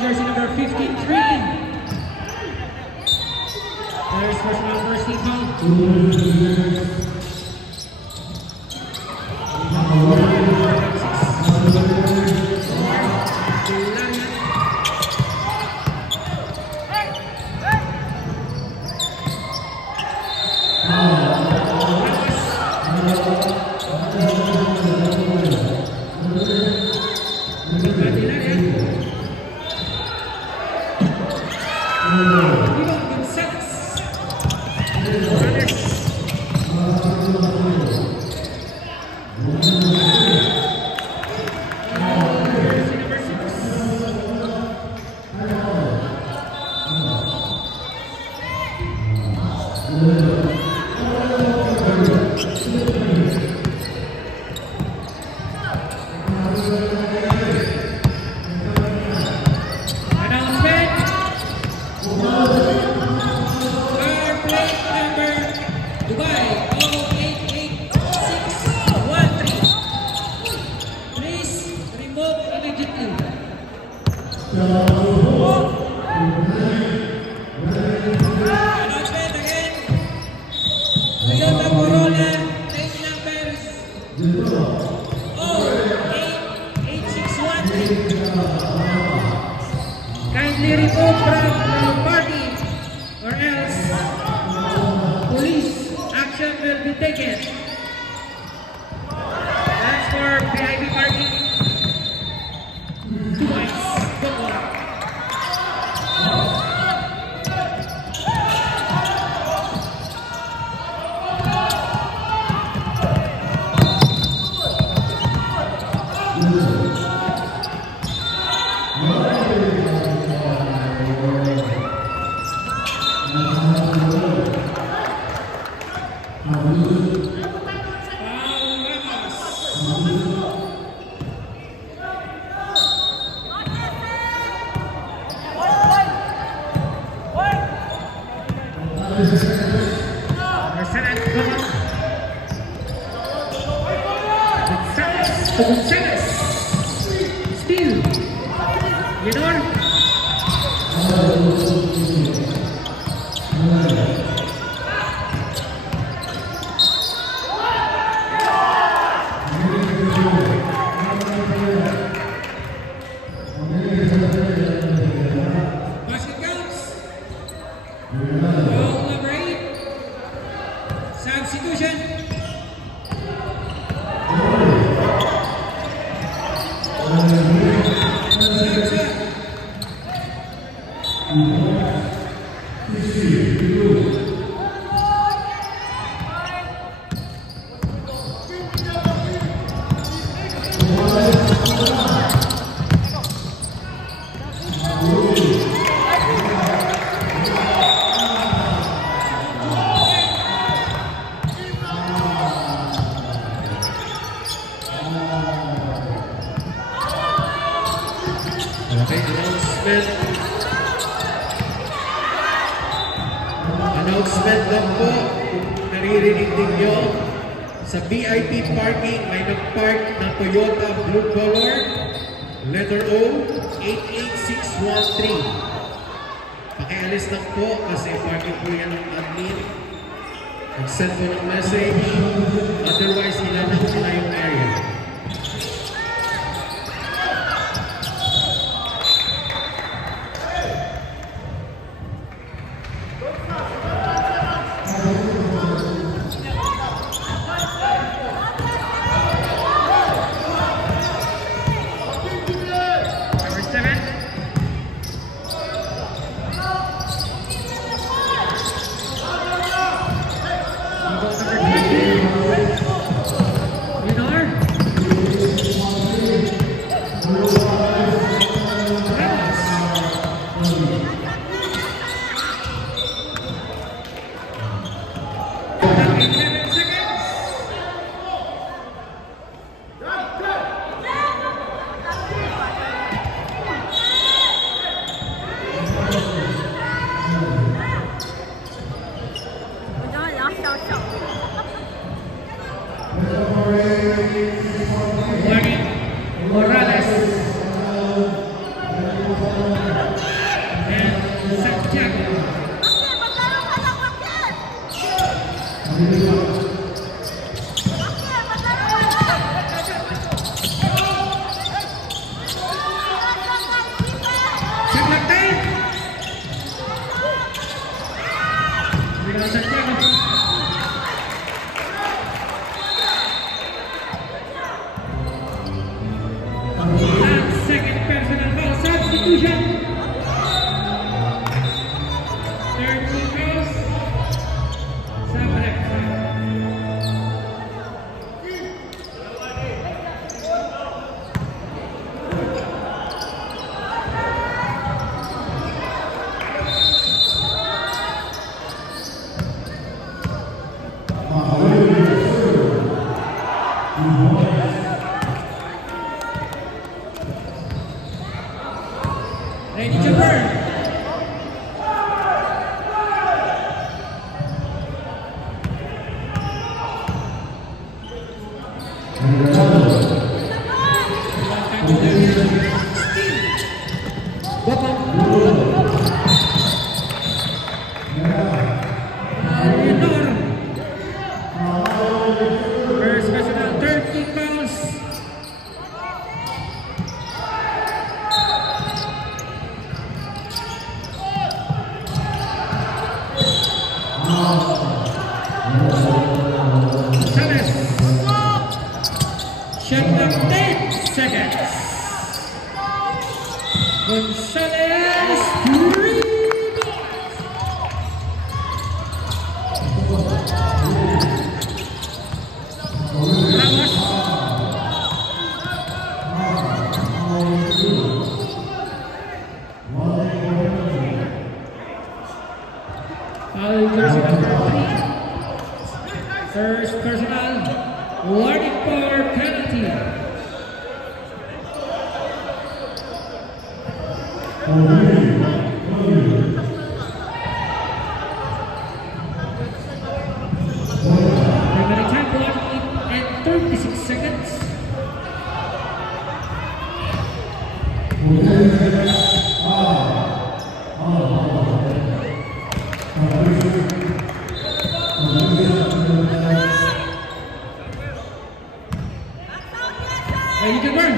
Jersey number 53. There's first number 16. Kindly remove from the party or else police action will be taken. That's for VIP parking. 2 points. Go on. Still, you know. Okay, announcement lang po, kung naririnig ninyo, sa VIP parking may nag-park ng Toyota blue color, letter O, 88613. Pakialis lang po kasi parking po yan ng admin. Mag-send po ng message, otherwise ilalak nila yung area. Morales and Santiago. Second personal foul substitution. Third team fouls. Sabrek. Ready to burn. First personal, 13 fouls. Gonzalez. Shot clock 10 seconds. Gonzalez, 3 Ramos. Foul jersey number 3. First personal, warning for penalty. Remaining time clock 8 and 36 seconds. Ready to burn.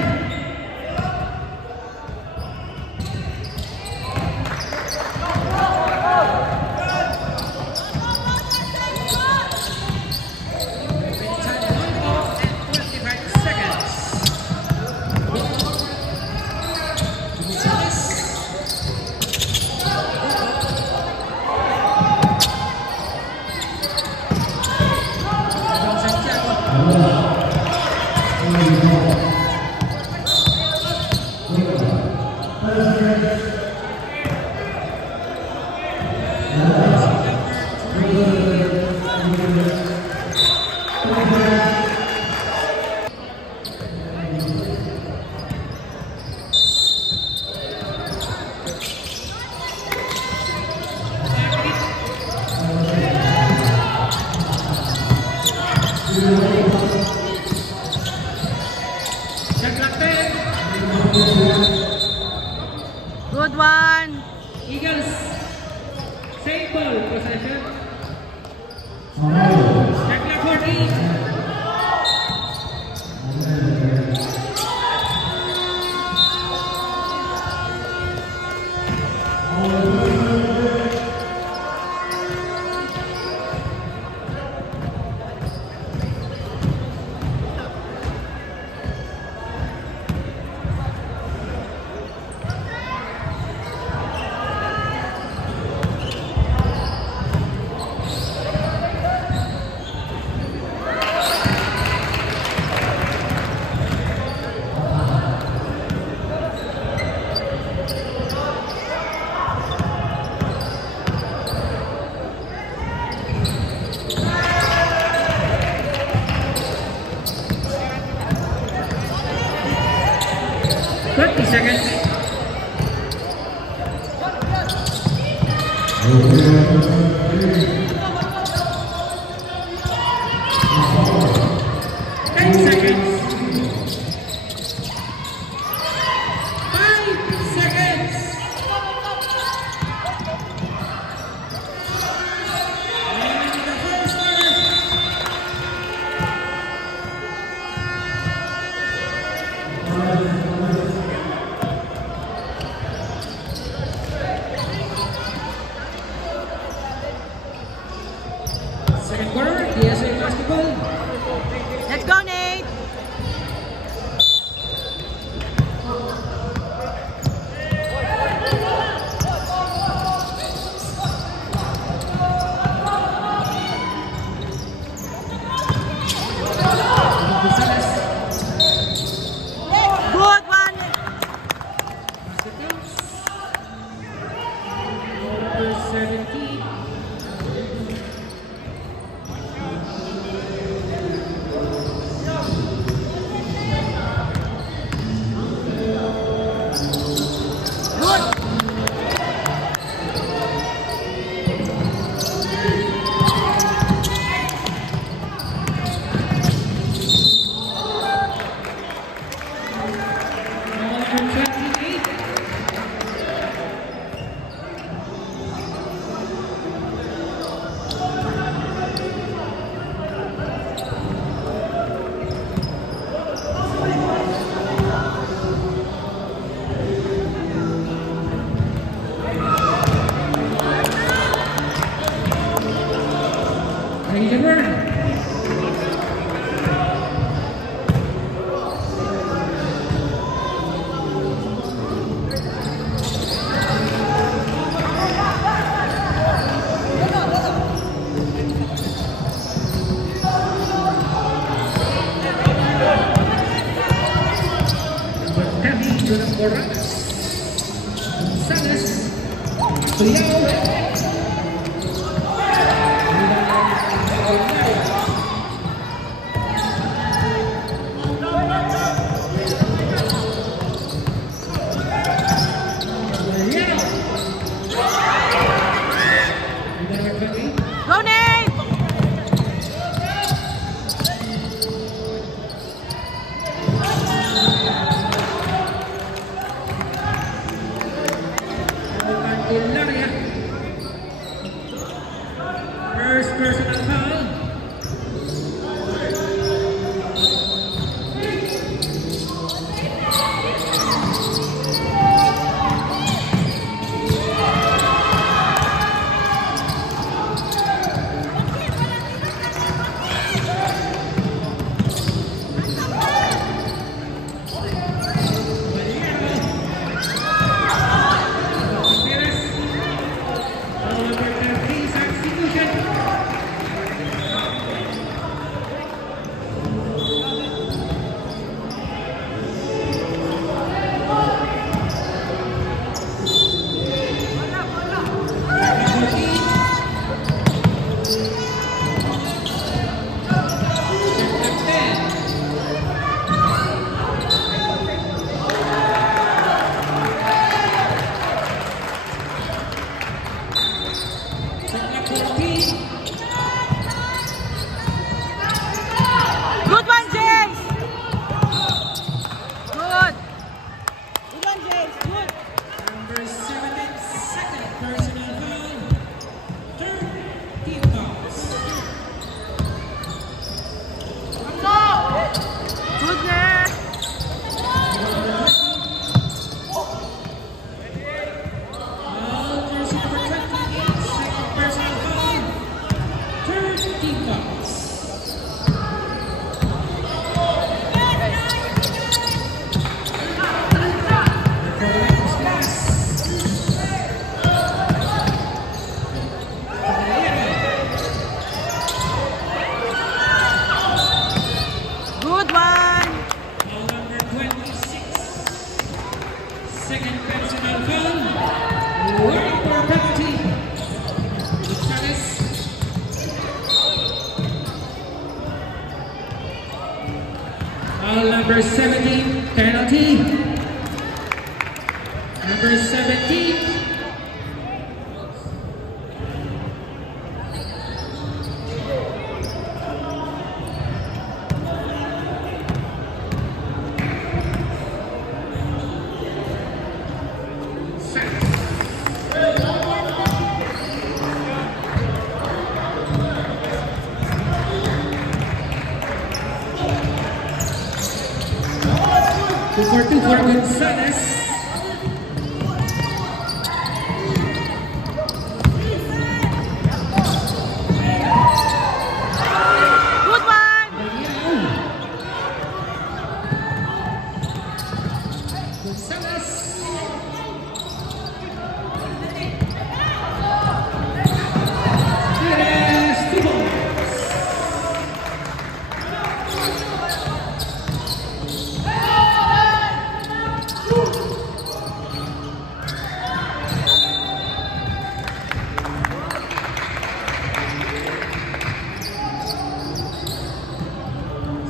Shot clock 10. Good one. Eagles. Same ball possession. Shot clock 14. Seconds. Second quarter, DSA basketball. Let's go, Nate. Gonzalez. Good one. Basket counts. Number 17. Number 28. Denver. Heavy to the corner. Salas. Tuliao. Go, Nate. Candelaria. First personal foul. Perez. Good one, James. Good. Good one, James. Good. Number 17, second personal foul. Third team fouls. Goodness. Foul, jersey number 28, second personal foul. Third team fouls. Carolinas pass. Good one. Foul number 26. Second personal foul. Warning for penalty. Gonzalez. Foul number 17, penalty. Number 17. Two for Gonzalez. Good one. Gonzalez. Yes, 2 balls.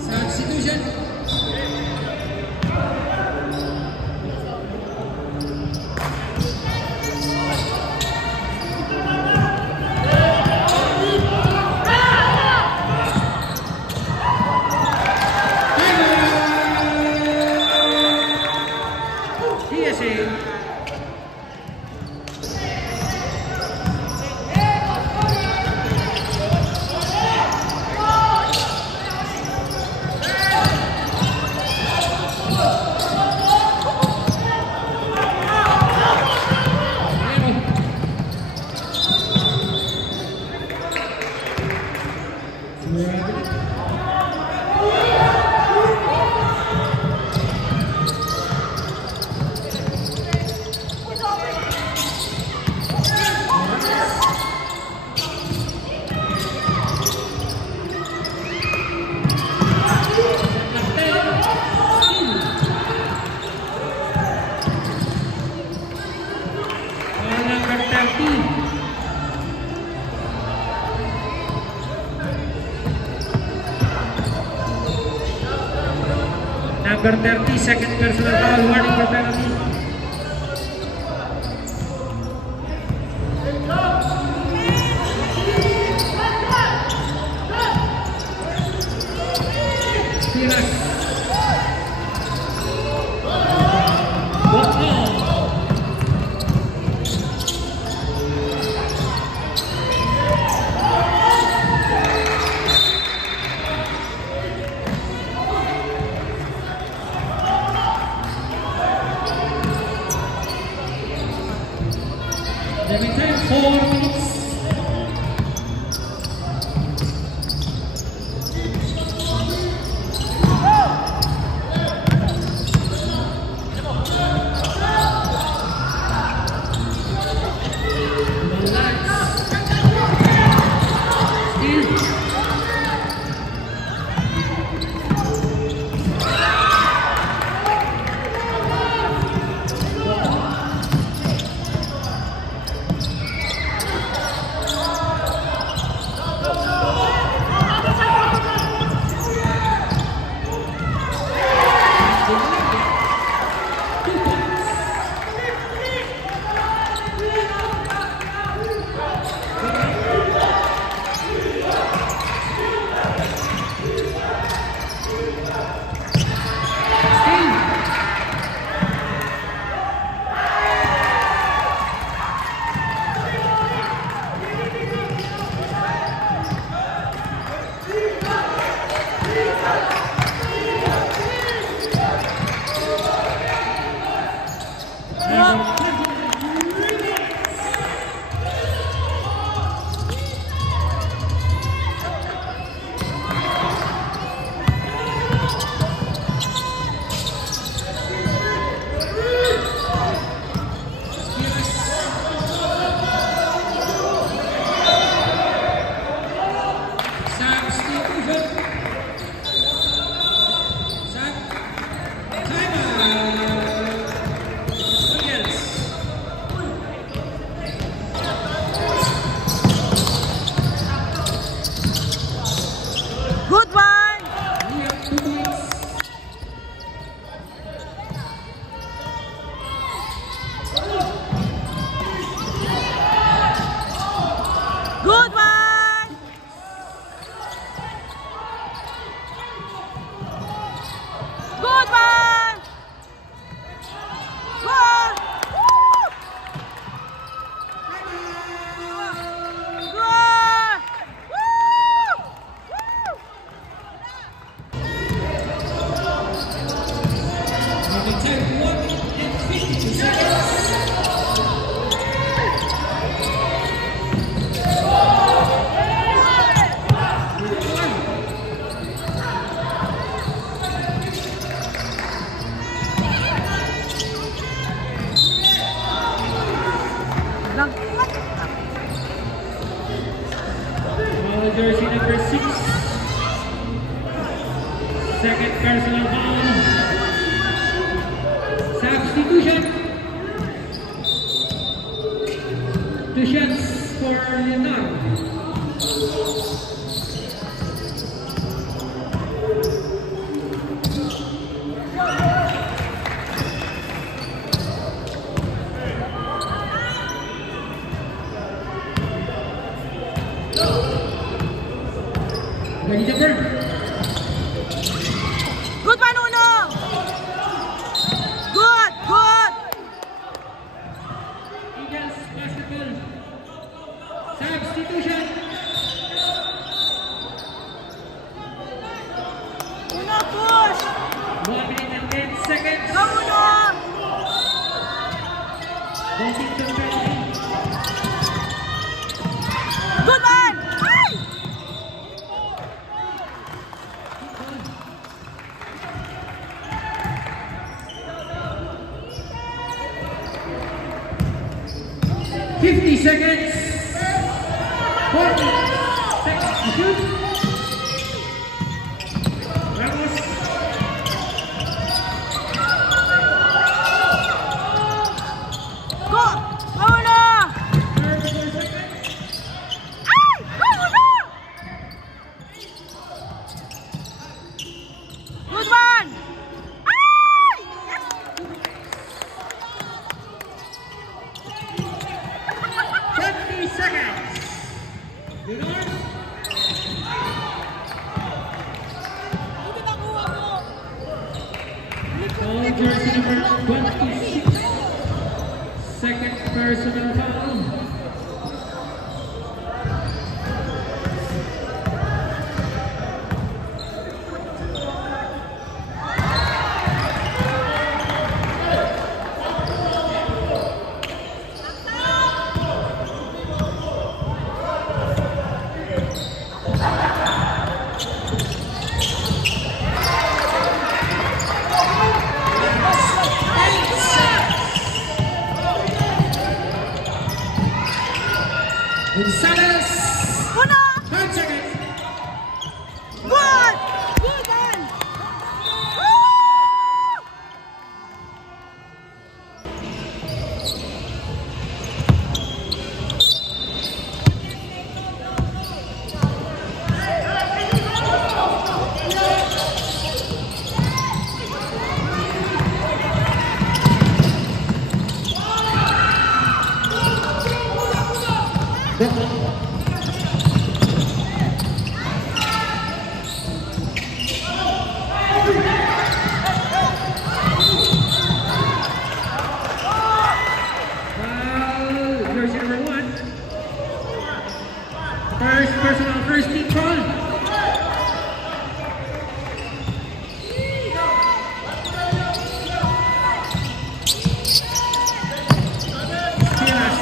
Substitution. PSA. Foul number 13. Number 30, second personal foul, warning for penalty. Tiras. Every time 4 minutes. Foul jersey number 6. Second personal foul. Substitution. 2 shots for Leonardo. Lagi jumper. Good one, Uno. Good, good. Eagles basketball. Substitution. Uno, push. 1 minute and 10 seconds. Go, Uno. Washington penalty. Good one. Ay! Seconds. 40 seconds to shoot. Ramos. Go! Go, Uno. 34 seconds. Ay! Go, Uno. Good one. Ay! Yes. 20 seconds. Leonard. Foul jersey number 26. Second personal foul. Gonzalez. Uno. 5 seconds. Good. Good one. Woo! Foul jersey number 1. First personal, first team foul. Silas.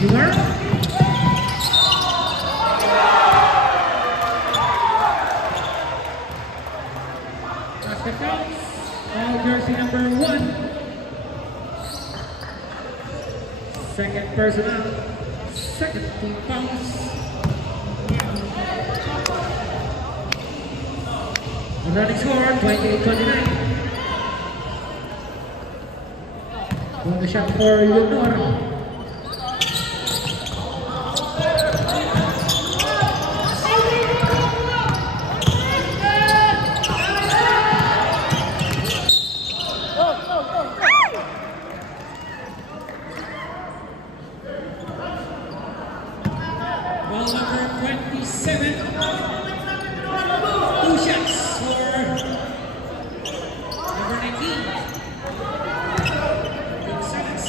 Miller. Basketball. Foul jersey number 1. Second personal. Second team fouls. The running score 28-29. One shot for Leonor. Ball number 27. 2 shots for number 19. Gonzalez.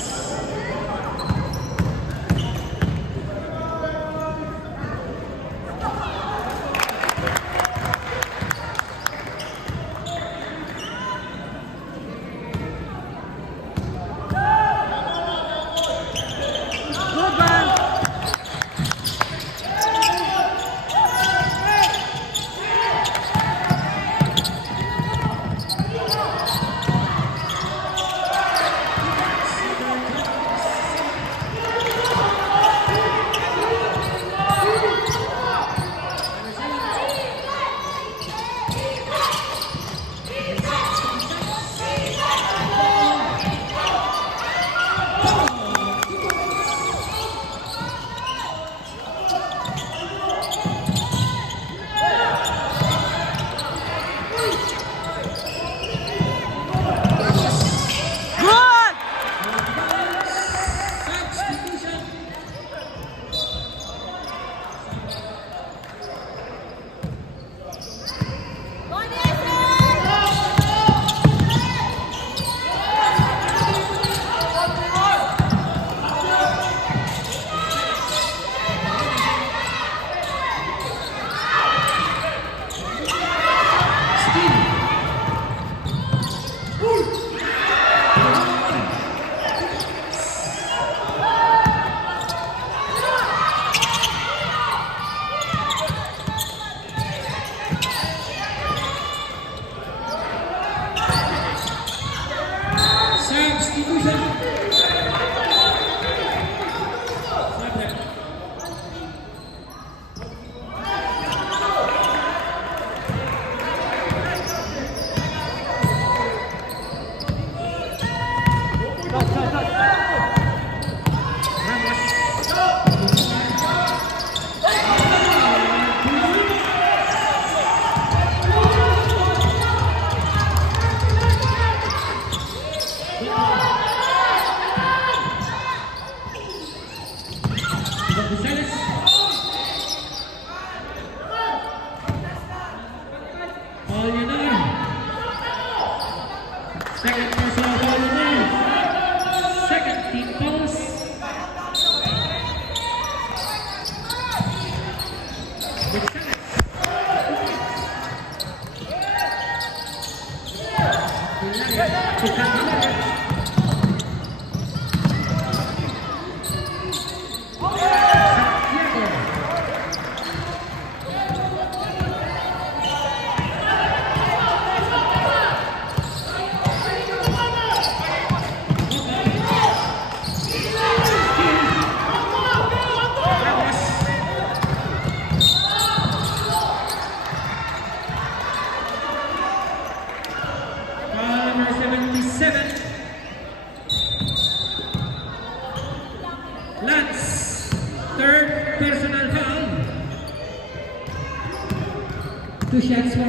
2 shots for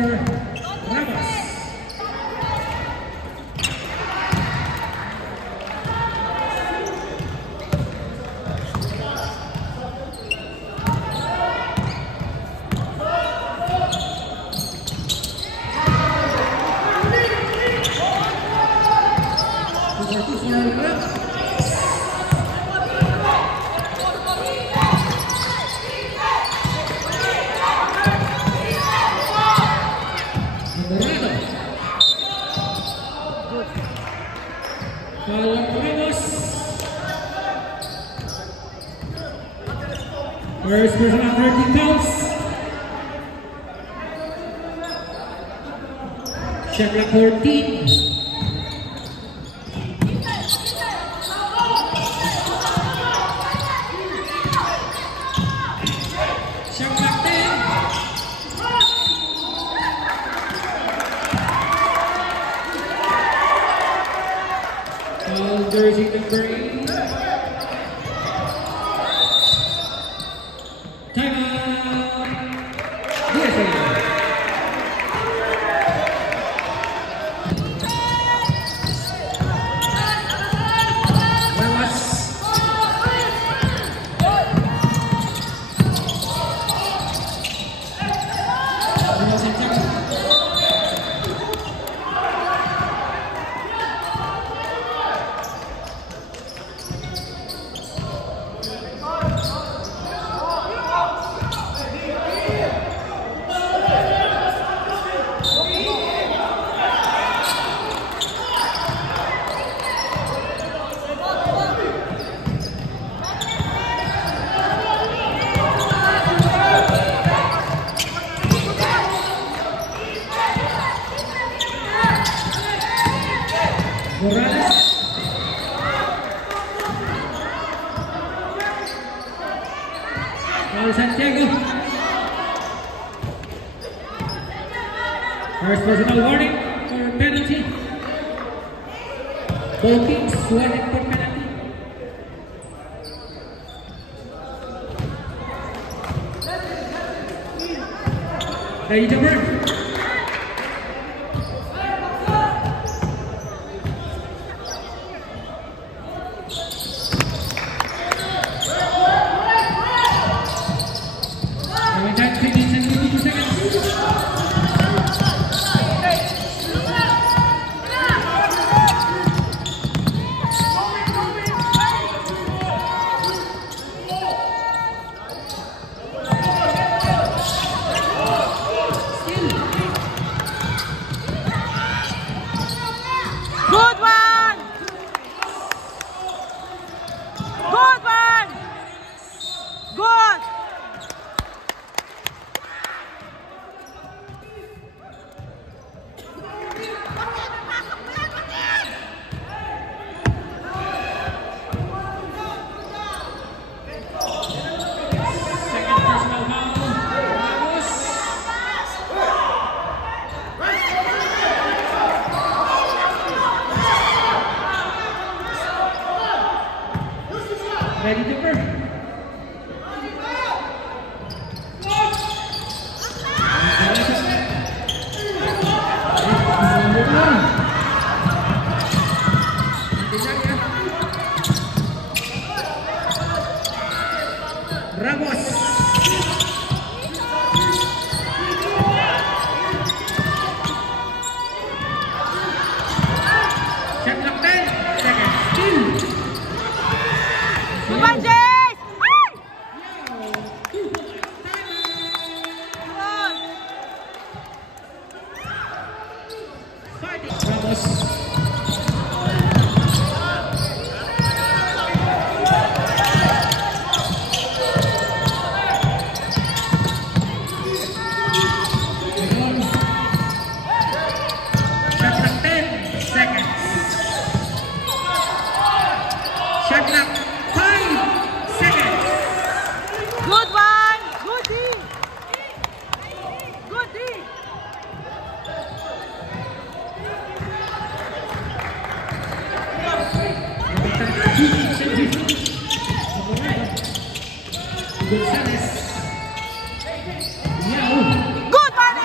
Ramos. First personal 13 counts. Shot clock 14. Shot clock 10. Foul jersey number 8. Time out! USA! Ramos. Ramos in time. Morales. Paul Santiago. First personal warning for penalty. Both teams warning for penalty. Ready to burn. Good one! Good one! Good! Ready to burn. Ramos. Shot clock 10 seconds. Good one, Jace! Ay! Ramos. Shot clock 10 seconds. Shot clock 5 seconds. Good one! Good D! Good D! Gonzalez. Yao. Good one!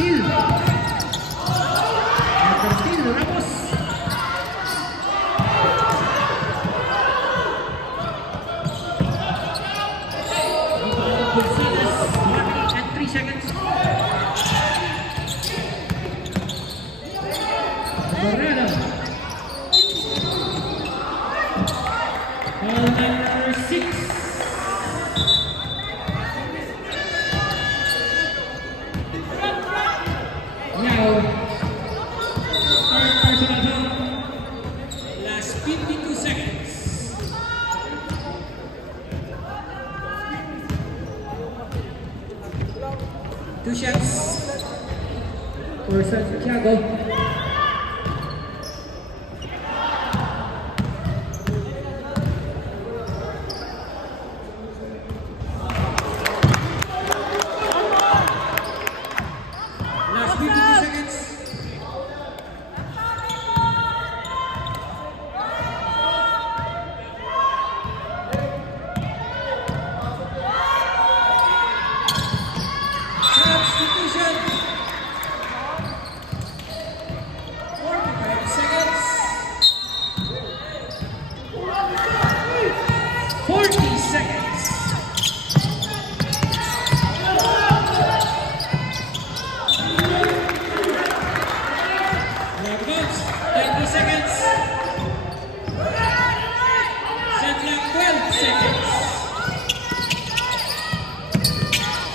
Steal. After steal, Ramos. Gonzalez, 1 minute and 3 seconds. Moreno. Ball number 6. Now, third personal foul. Last 52 seconds. Two shots for Santiago. Last 52 seconds. Substitution. 45 seconds. 40 seconds. One bounce. 20 seconds. Set clock 12 seconds.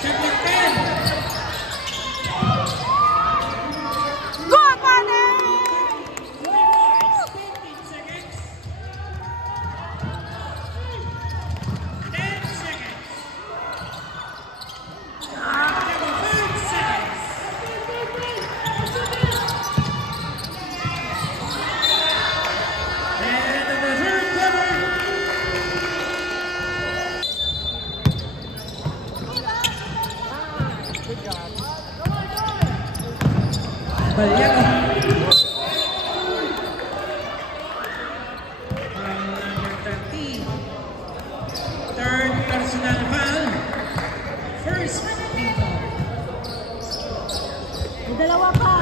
Set clock 10. Good morning! 15 seconds. 10 seconds. 5 seconds. End of the third quarter. Vallejo. Foul number 13. Third personal foul. First team foul. May dalawa pa.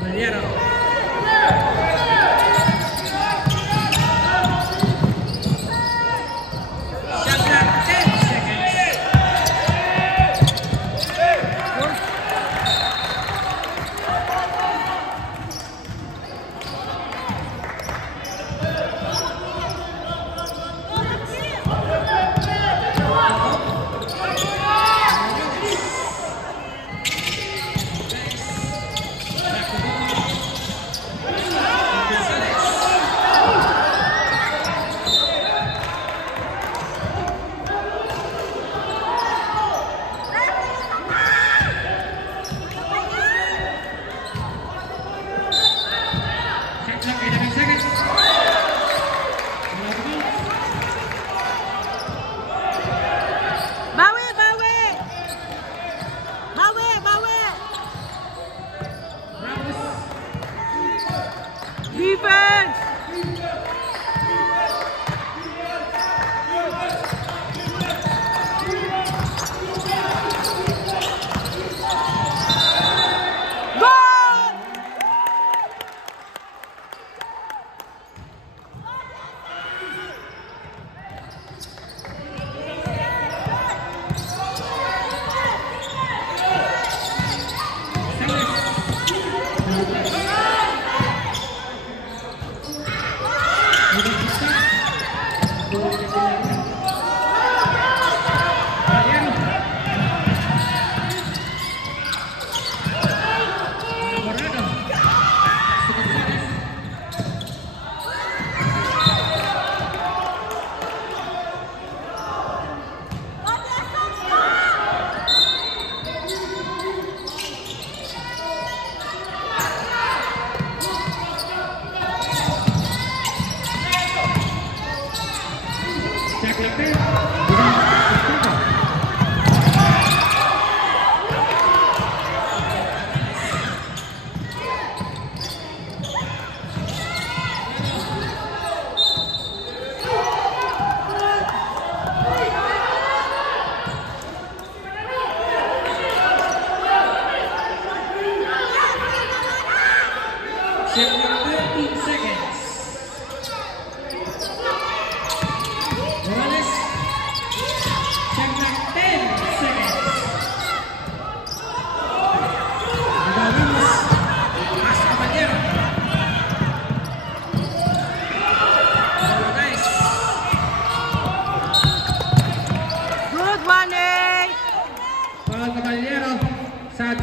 Vallejo. Shot clock 10 seconds. Shot clock 11 seconds. Bawi, bawi! Bawi, bawi! Ramos. Defense! Goal!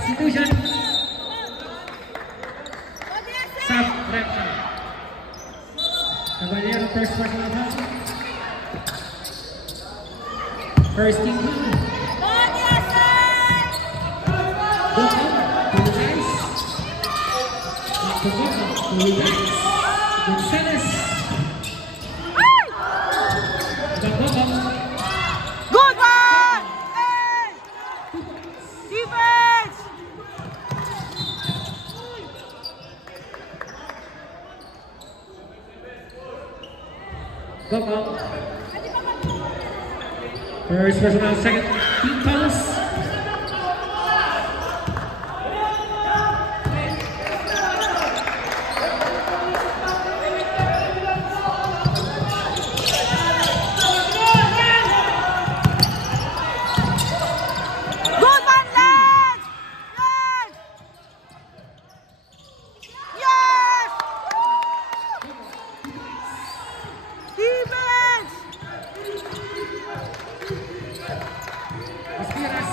Substitution. Sub Repta. Caballero, first personal foul. First team foul. Gonzalez. Good one! Hey! Defense! Go. First personal, second team fouls. Good one, lads! Yes! Defense! Aspiras.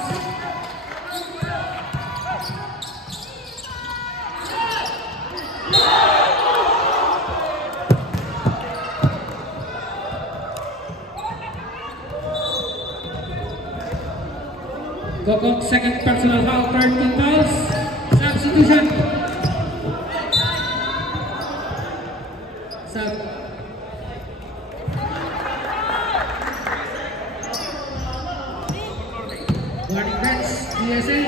Gokok, second personal foul, 13 fouls. Substitution. Sub. Warning bench, DSA.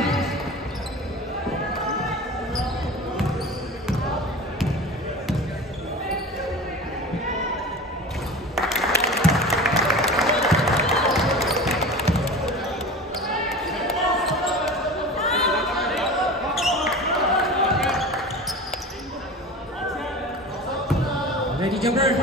Ready, jumper.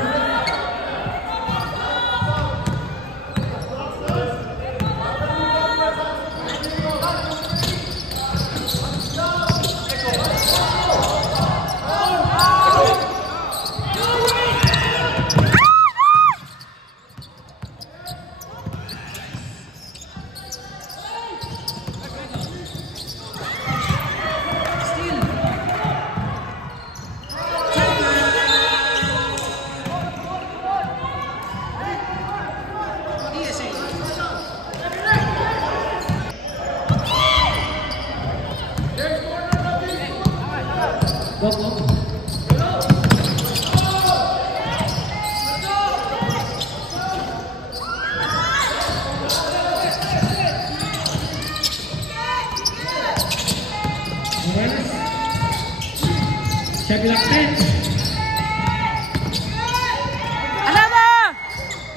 Siya bilang 10. Another!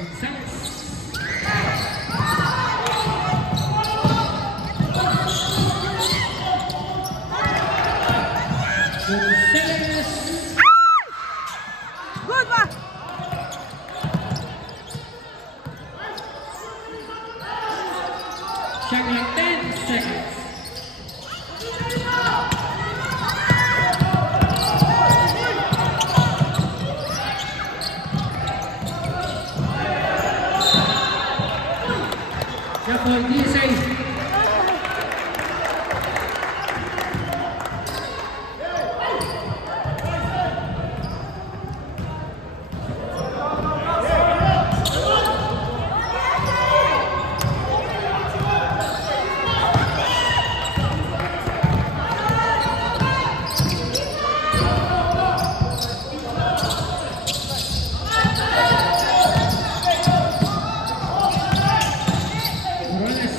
Gonzalez. Gonzalez. Good one! Siya bilang 10 seconds. Siya po, DSA. Morales.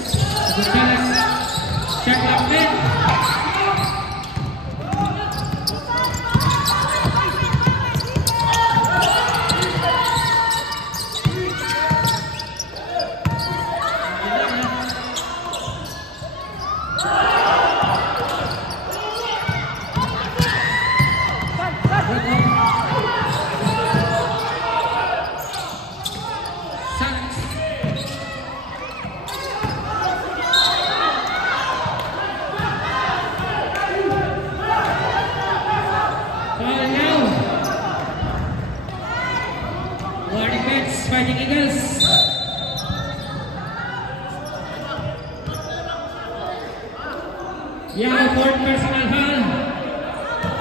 Yeah, fourth personal foul.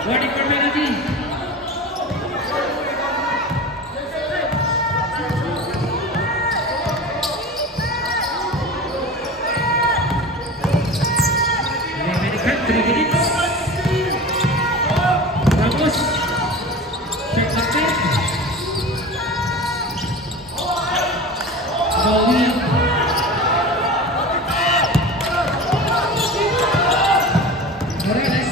Warning for penalty. American, 3 minutes. Ramos. Check the pin. Bowie. Morales.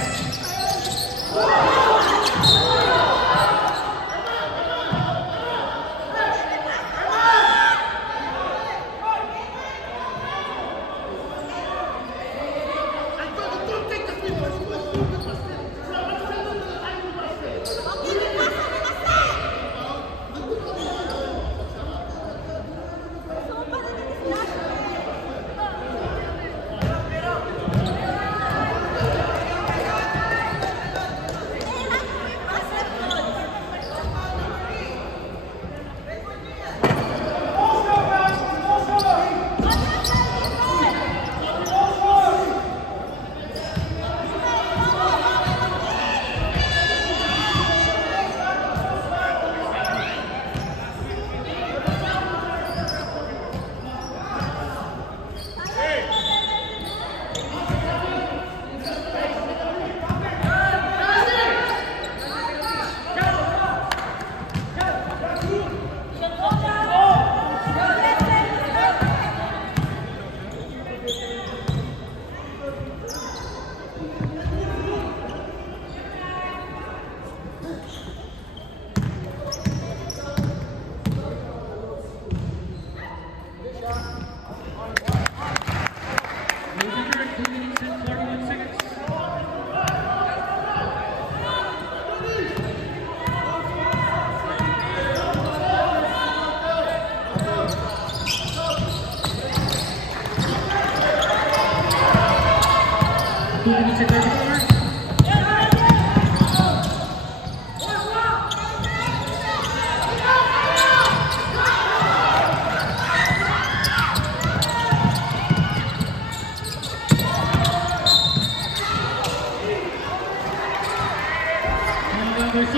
Number 6,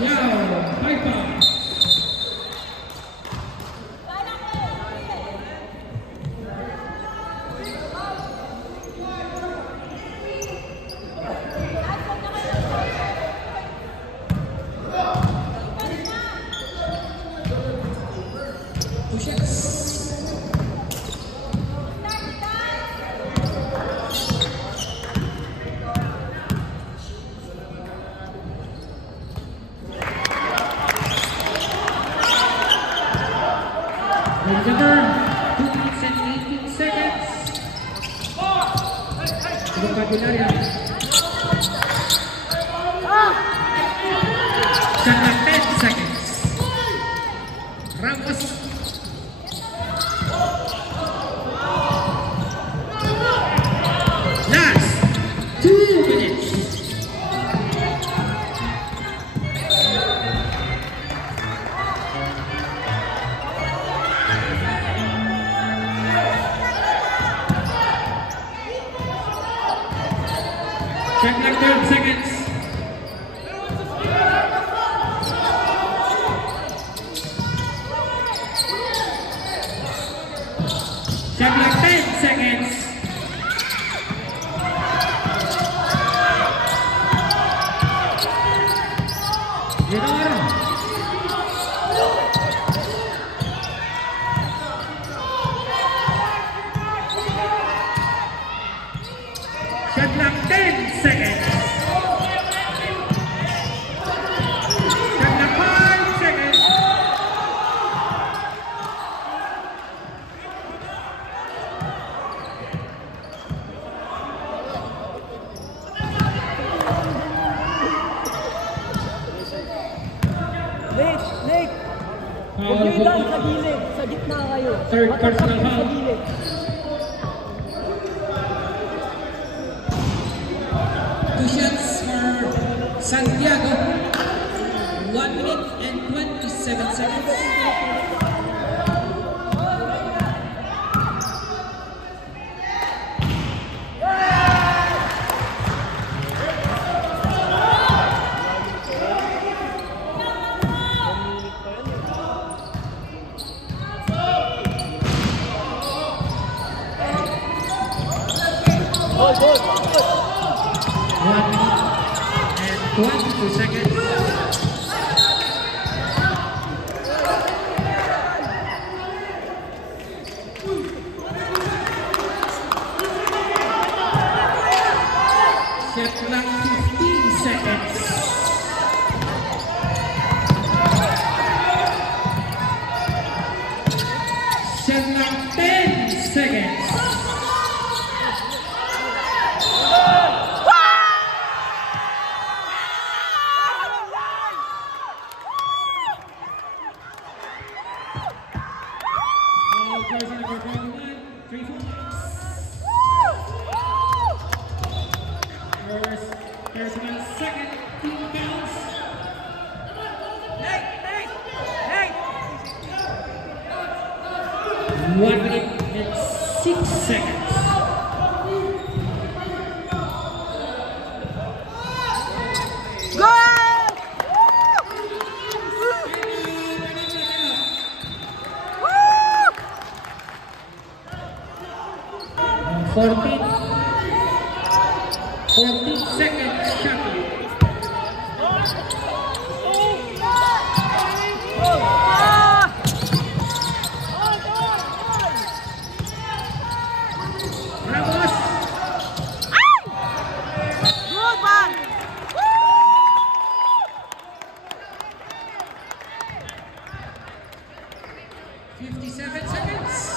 Yao Piper. Number 2 minutes and 18 seconds. Vocabulary. Shot 10 seconds. Ramos. Last 2 minutes. Check like 12 seconds. Check like 10 seconds. Junior. Shot clock 10 seconds. Shot clock 5 seconds. Nick! Huwag nyo idaan sa gilid. Sa gitna kayo. Third personal Sa foul. gilid. Two shots for Santiago. 1 minute and 27 seconds. 32 seconds. Shot clock 15 seconds. Shot clock 10 seconds. Jersey number 21, 3 points. There's 1 second, 2 pounds. 1 minute and 6 seconds. Go! 14 seconds shot. Ramos. Good one! 57 seconds.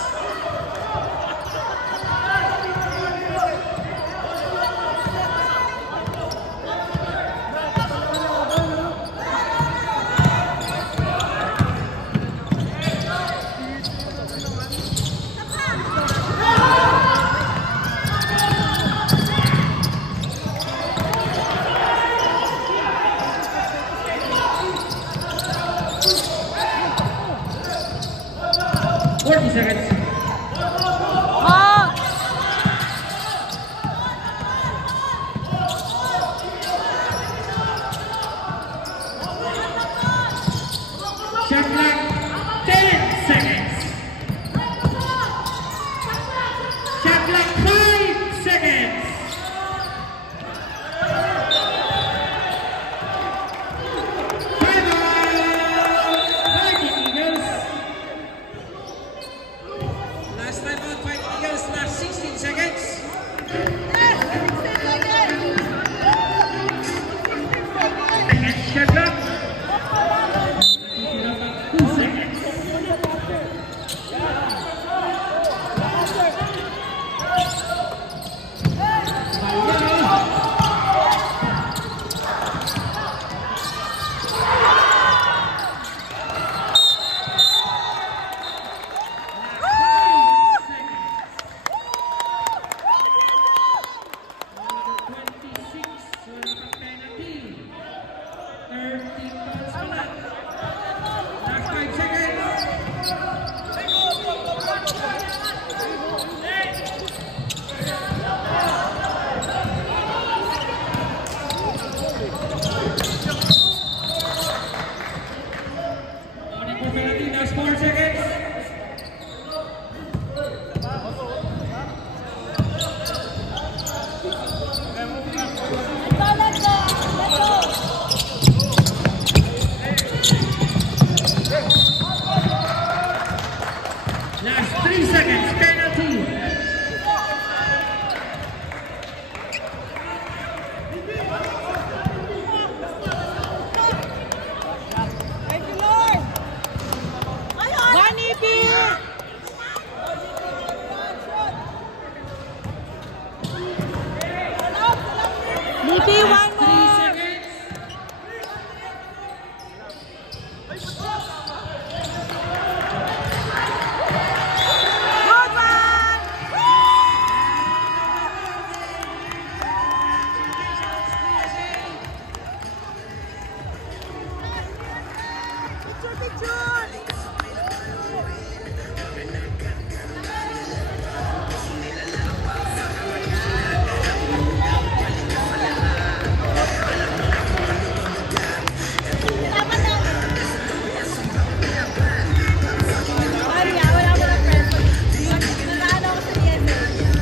Seconds. Shot clock 10 seconds. Shot clock 5 seconds. Time out. Fighting Eagles. Last time out, Fighting Eagles, last 16 seconds. And shot clock. 2 seconds. Last 4 seconds. Last 3 seconds, penalty. Lipi, one Last 3 more! seconds. Good one! Wala mo na friend. Nag-ano ako sa DSA.